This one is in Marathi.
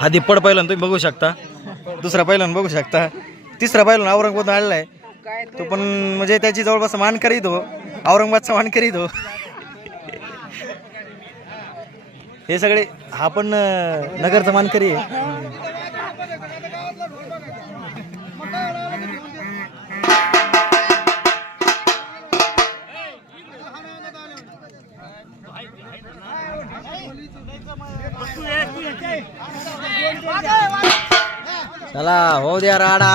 हा दिप्पड पहिलवान तुम्ही बघू शकता, दुसरा पहिलवान बघू शकता, तिसरा पहिलवान औरंगाबाद आणलाय तो पण म्हणजे त्याची जवळपास मानकरी तो औरंगाबादचा मानकरी तो. हे सगळे हा पण नगरचा मानकरी आहे. चला हो द्या राडा.